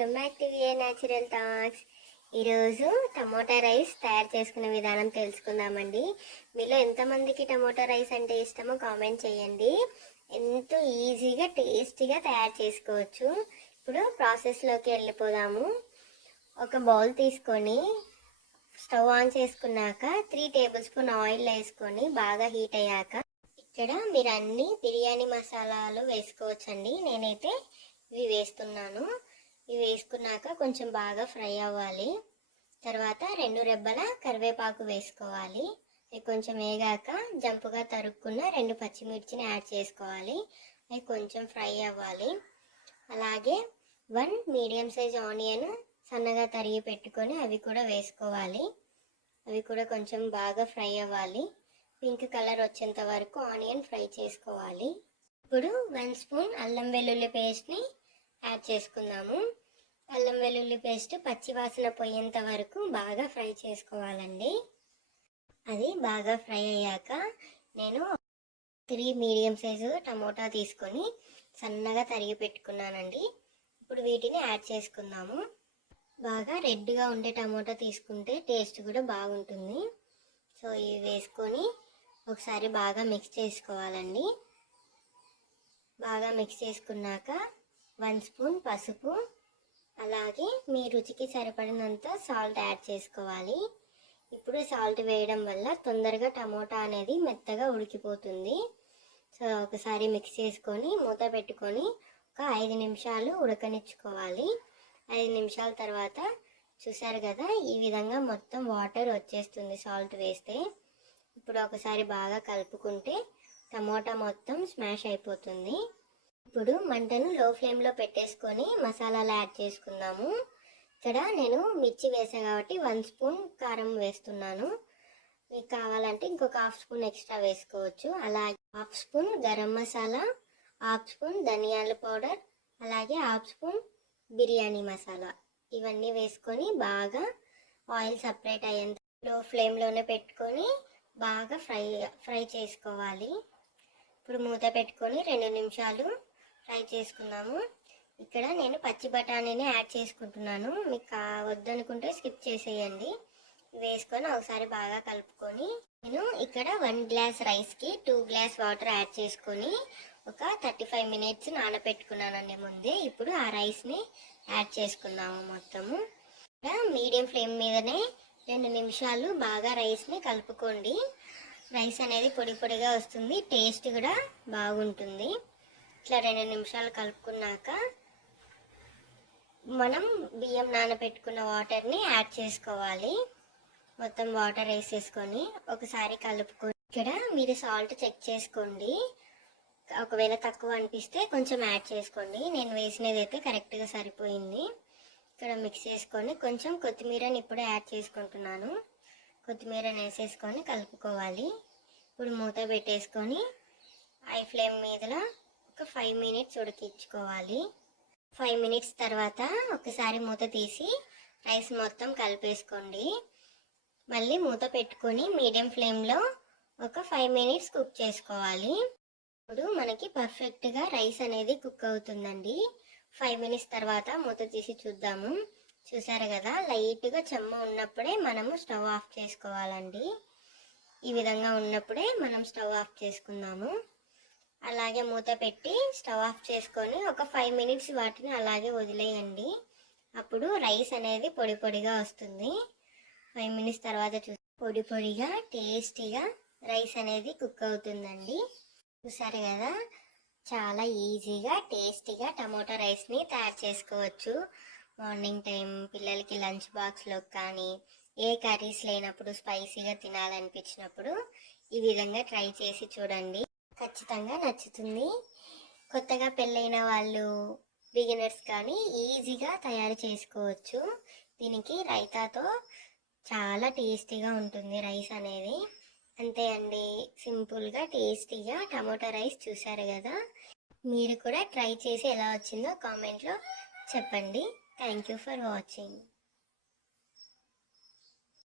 Welcome back to A natural talks ఈరోజు tomato rice తయారు చేసుకునే విధానం తెలుసుకుందామండి. మీలో ఎంతమందికి టమోటా రైస్ అంటే ఇష్టమో కామెంట్ చేయండి. ఎంతో ఈజీగా టేస్టీగా తయారు చేసుకోవచ్చు. ఇప్పుడు ప్రాసెస్లోకి వెళ్ళిపోదాము. ఒక బౌల్ తీసుకొని స్టవ్ ఆన్ చేసుకున్నాక త్రీ టేబుల్ స్పూన్ ఆయిల్ వేసుకొని బాగా హీట్ అయ్యాక ఇక్కడ మీరు అన్ని బిర్యానీ మసాలాలు వేసుకోవచ్చండి. నేనైతే ఇవి వేస్తున్నాను. ఇవి వేసుకున్నాక కొంచెం బాగా ఫ్రై అవ్వాలి. తర్వాత రెండు రెబ్బల కరివేపాకు వేసుకోవాలి. అవి కొంచెం వేగాక జంపుగా తరుక్కున్న రెండు పచ్చిమిర్చిని యాడ్ చేసుకోవాలి. అవి కొంచెం ఫ్రై అవ్వాలి. అలాగే వన్ మీడియం సైజ్ ఆనియన్ సన్నగా తరిగి పెట్టుకొని అవి కూడా వేసుకోవాలి. అవి కూడా కొంచెం బాగా ఫ్రై అవ్వాలి. పింక్ కలర్ వచ్చేంత వరకు ఆనియన్ ఫ్రై చేసుకోవాలి. ఇప్పుడు వన్ స్పూన్ అల్లం వెల్లుల్లి పేస్ట్ని యాడ్ చేసుకుందాము. అల్లం వెల్లుల్లి పేస్ట్ పచ్చి వాసన పోయేంత వరకు బాగా ఫ్రై చేసుకోవాలండి. అది బాగా ఫ్రై అయ్యాక నేను త్రీ మీడియం సైజు టమోటా తీసుకొని సన్నగా తరిగి పెట్టుకున్నానండి. ఇప్పుడు వీటిని యాడ్ చేసుకుందాము. బాగా రెడ్గా ఉండే టమోటా తీసుకుంటే టేస్ట్ కూడా బాగుంటుంది. సో ఇవి వేసుకొని ఒకసారి బాగా మిక్స్ చేసుకోవాలండి. బాగా మిక్స్ చేసుకున్నాక వన్ స్పూన్ పసుపు అలాగే మీ రుచికి సరిపడినంత సాల్ట్ యాడ్ చేసుకోవాలి. ఇప్పుడు సాల్ట్ వేయడం వల్ల తొందరగా టమోటా అనేది మెత్తగా ఉడికిపోతుంది. సో ఒకసారి మిక్స్ చేసుకొని మూత పెట్టుకొని ఒక ఐదు నిమిషాలు ఉడకనిచ్చుకోవాలి. ఐదు నిమిషాల తర్వాత చూసారు కదా ఈ విధంగా మొత్తం వాటర్ వచ్చేస్తుంది సాల్ట్ వేస్తే. ఇప్పుడు ఒకసారి బాగా కలుపుకుంటే టమోటా మొత్తం స్మాష్ అయిపోతుంది. ఇప్పుడు మంటను లో ఫ్లేమ్లో పెట్టేసుకొని మసాలాలు యాడ్ చేసుకుందాము. ఇక్కడ నేను మిర్చి వేసాను కాబట్టి వన్ స్పూన్ కారం వేస్తున్నాను. మీకు కావాలంటే ఇంకొక హాఫ్ స్పూన్ ఎక్స్ట్రా వేసుకోవచ్చు. అలాగే half spoon garam masala half spoon ధనియాల పౌడర్ అలాగే హాఫ్ స్పూన్ బిర్యానీ మసాలా. ఇవన్నీ వేసుకొని బాగా ఆయిల్ సపరేట్ అయ్యేంత లో ఫ్లేమ్లోనే పెట్టుకొని బాగా ఫ్రై ఫ్రై చేసుకోవాలి. ఇప్పుడు మూత పెట్టుకొని రెండు నిమిషాలు ఫ్రై చేసుకుందాము. ఇక్కడ నేను పచ్చి బఠానీని యాడ్ చేసుకుంటున్నాను. మీకు వద్దనుకుంటే స్కిప్ చేసేయండి. వేసుకొని ఒకసారి బాగా కలుపుకొని నేను ఇక్కడ వన్ గ్లాస్ రైస్కి టూ గ్లాస్ వాటర్ యాడ్ చేసుకొని ఒక థర్టీ ఫైవ్ మినిట్స్ నానబెట్టుకున్నానండి ముందే. ఇప్పుడు ఆ రైస్ని యాడ్ చేసుకున్నాము మొత్తము. మీడియం ఫ్లేమ్ మీదనే రెండు నిమిషాలు బాగా రైస్ని కలుపుకోండి. రైస్ అనేది పొడి పొడిగా వస్తుంది. టేస్ట్ కూడా బాగుంటుంది. ఇట్లా రెండు నిమిషాలు కలుపుకున్నాక మనం బియ్యం నానబెట్టుకున్న వాటర్ని యాడ్ చేసుకోవాలి. మొత్తం వాటర్ వేసేసుకొని ఒకసారి కలుపుకొని ఇక్కడ మీరు సాల్ట్ చెక్ చేసుకోండి. ఒకవేళ తక్కువ అనిపిస్తే కొంచెం యాడ్ చేసుకోండి. నేను వేసినది అయితే కరెక్ట్గా సరిపోయింది. ఇక్కడ మిక్స్ చేసుకొని కొంచెం కొత్తిమీరని ఇప్పుడే యాడ్ చేసుకుంటున్నాను. కొత్తిమీరని వేసేసుకొని కలుపుకోవాలి. ఇప్పుడు మూత పెట్టేసుకొని హై ఫ్లేమ్ మీదలో ఒక ఫైవ్ మినిట్స్ ఉడికించుకోవాలి. ఫైవ్ మినిట్స్ తర్వాత ఒకసారి మూత తీసి రైస్ మొత్తం కలిపేసుకోండి. మళ్ళీ మూత పెట్టుకొని మీడియం ఫ్లేమ్లో ఒక ఫైవ్ మినిట్స్ కుక్ చేసుకోవాలి. ఇప్పుడు మనకి పర్ఫెక్ట్గా రైస్ అనేది కుక్ అవుతుందండి. ఫైవ్ మినిట్స్ తర్వాత మూత తీసి చూద్దాము. చూసారు కదా లైట్గా చెమ్మ ఉన్నప్పుడే మనము స్టవ్ ఆఫ్ చేసుకోవాలండి. ఈ విధంగా ఉన్నప్పుడే మనం స్టవ్ ఆఫ్ చేసుకుందాము. అలాగే మూత పెట్టి స్టవ్ ఆఫ్ చేసుకొని ఒక ఫైవ్ మినిట్స్ వాటిని అలాగే వదిలేయండి. అప్పుడు రైస్ అనేది పొడి పొడిగా వస్తుంది. ఫైవ్ మినిట్స్ తర్వాత చూ పొడి పొడిగా టేస్టీగా రైస్ అనేది కుక్ అవుతుందండి. చూసారు కదా? చాలా ఈజీగా టేస్టీగా టమోటా రైస్ని తయారు చేసుకోవచ్చు. మార్నింగ్ టైం పిల్లలకి లంచ్ బాక్స్లో కానీ ఏ కర్రీస్ లేనప్పుడు స్పైసీగా తినాలనిపించినప్పుడు ఈ విధంగా ట్రై చేసి చూడండి. ఖచ్చితంగా నచ్చుతుంది. కొత్తగా పెళ్ళైన వాళ్ళు బిగినర్స్ కానీ ఈజీగా తయారు చేసుకోవచ్చు. దీనికి రైతాతో చాలా టేస్టీగా ఉంటుంది రైస్ అనేది. అంతే అండి. సింపుల్గా టేస్టీగా టమోటా రైస్ చూసారు కదా? మీరు కూడా ట్రై చేసి ఎలా వచ్చిందో కామెంట్లో చెప్పండి. Thank you for watching.